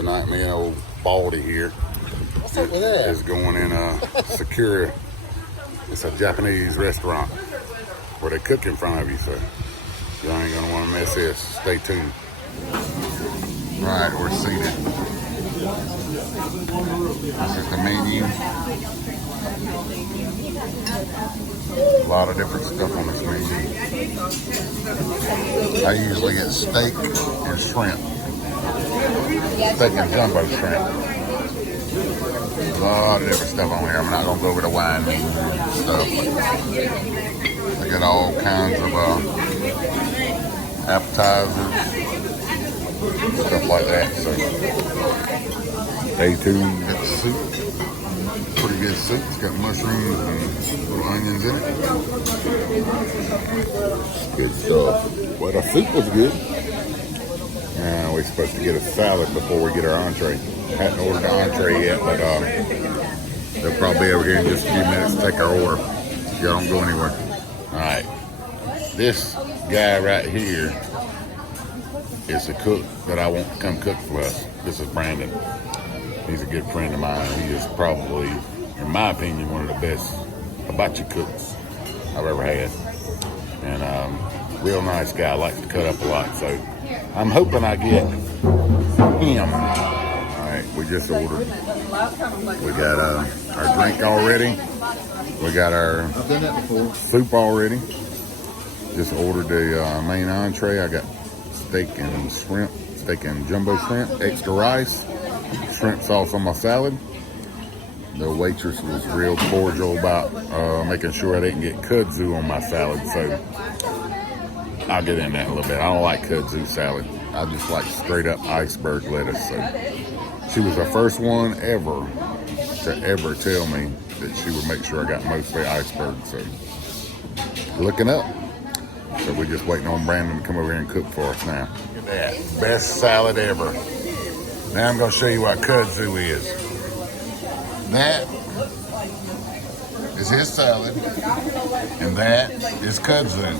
tonight. Me and old Baldy here. What's up with that? Is going in Sakura. It's a Japanese restaurant where they cook in front of you, so y'all ain't gonna want to miss this. Stay tuned. All right, we're seated. This is the menu. A lot of different stuff on this menu. I usually get steak and shrimp. Steak and jumbo shrimp. A lot of different stuff on here. I'm not gonna go over the wine menu and stuff. I got all kinds of appetizers, stuff like that. So stay tuned. Got the soup. Pretty good soup. It's got mushrooms and little onions in it. Good stuff. Well, the soup was good. We're supposed to get a salad before we get our entree. Hadn't ordered the entree yet, but they'll probably be over here in just a few minutes to take our order. Y'all don't go anywhere. All right. This guy right here is the cook that I want to come cook for us. This is Brandon. He's a good friend of mine. He is probably, in my opinion, one of the best hibachi cooks I've ever had. And real nice guy. Likes to cut up a lot. So I'm hoping I get him. All right, we just ordered. We got our drink already. We got our soup already. Just ordered the main entree. I got steak and shrimp, steak and jumbo shrimp, extra rice, shrimp sauce on my salad. The waitress was real cordial about making sure I didn't get kudzu on my salad, so I'll get in that a little bit. I don't like kudzu salad. I just like straight up iceberg lettuce. So she was the first one ever to ever tell me that she would make sure I got mostly iceberg. So looking up. So we're just waiting on Brandon to come over here and cook for us now. Look at that. Best salad ever. Now I'm going to show you what kudzu is. That is his salad, and that is kudzu.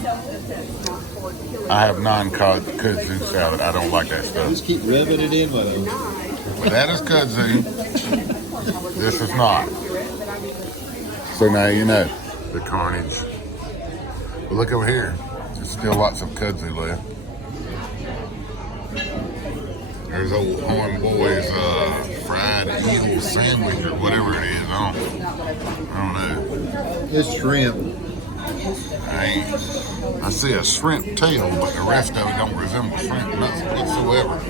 I have non-kudzu salad. I don't like that stuff. Just keep rubbing it in with them. But that is kudzu. This is not. So now you know the carnage. But look over here. There's still lots of kudzu left. There's old homeboy's fried eel sandwich or whatever it is. I don't know. It's shrimp. I see a shrimp tail, but the rest of it don't resemble shrimp whatsoever.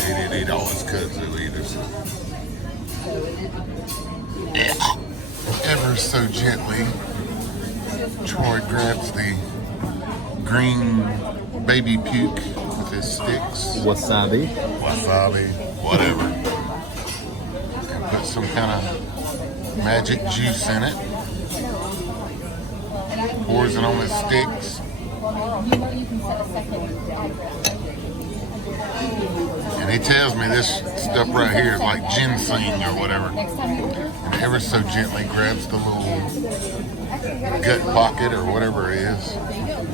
He didn't eat all his kudzu either. So. Yeah. Ever so gently, Troy grabs the green baby puke with his sticks. Wasabi. Wasabi, whatever. And put some kind of magic juice in it. Pours it on his sticks. And he tells me this stuff right here is like ginseng or whatever. And ever so gently grabs the little gut pocket or whatever it is.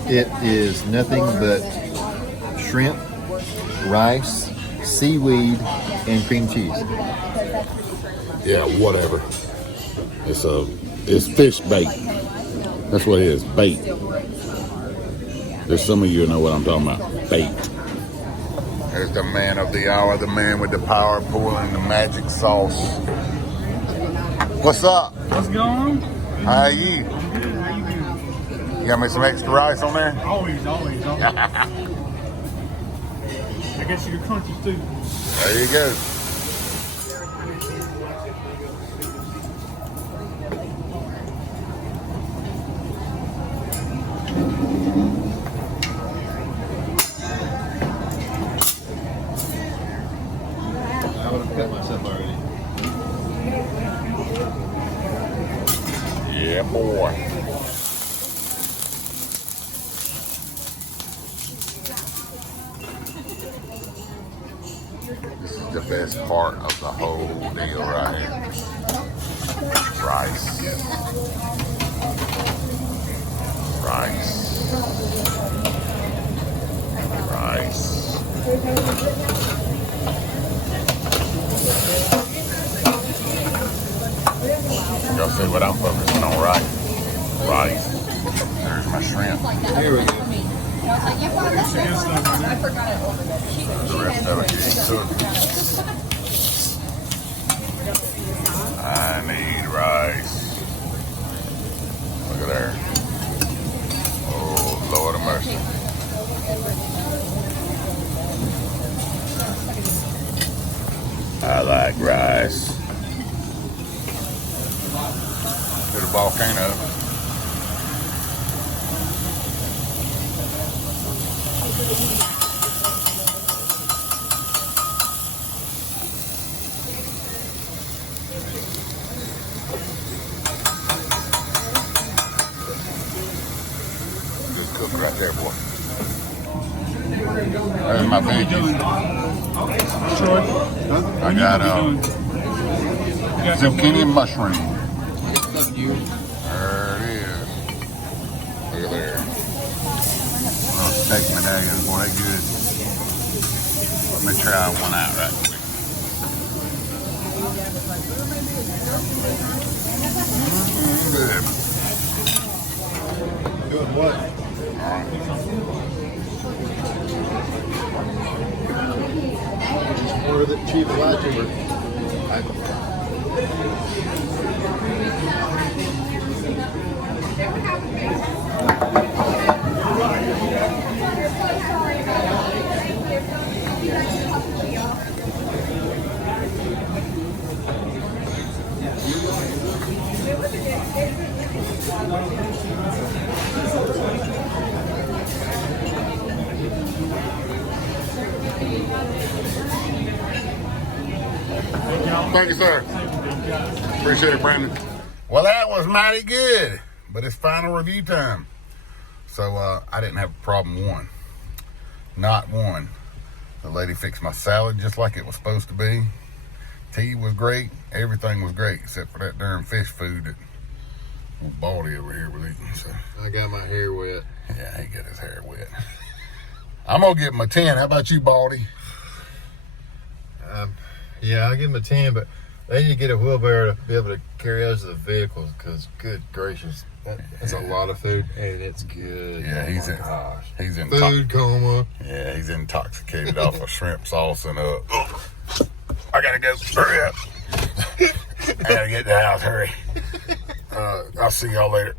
It is nothing but shrimp, rice, seaweed, and cream cheese. Yeah, whatever. It's fish bait. That's what it is, bait. There's some of you know what I'm talking about, bait. There's the man of the hour, the man with the power, pouring the magic sauce. What's up? What's going on? How are you? I'm good. How you doing? You got me some extra rice on there? Always. I guess you're crunchy too. There you go. I would have cut myself already. Yeah, boy. This is the best part of the whole deal right here. Rice. Rice. Rice. rice. There's my shrimp. Here we go. The rest of it getting cooked. I need rice. Look at there. Oh, Lord of mercy. I like rice. There's a volcano. Just cook right there, boy. There's my veggies. Troy, I got zucchini and mushroom. Fuck you. There it is. Look at there. Oh, steak medallions, boy, they good. Let me try one out right quick. Good. Doing what? Order the cheap lightsaber. Thank you, sir. Appreciate it, Brandon. Well, that was mighty good, but it's final review time. So I didn't have a problem one. Not one. The lady fixed my salad just like it was supposed to be. Tea was great. Everything was great except for that darn fish food that old Baldy over here was eating. So I got my hair wet. yeah, he got his hair wet. I'm going to give him a 10. How about you, Baldy? Yeah, I'll give him a 10, but they need to get a wheelbarrow to be able to carry us to the vehicles because, good gracious, that's a lot of food and it's good. Yeah, he's in food food coma. Yeah, he's intoxicated off of shrimp sauce and I gotta go. Hurry up. I gotta get to the house. Hurry. I'll see y'all later.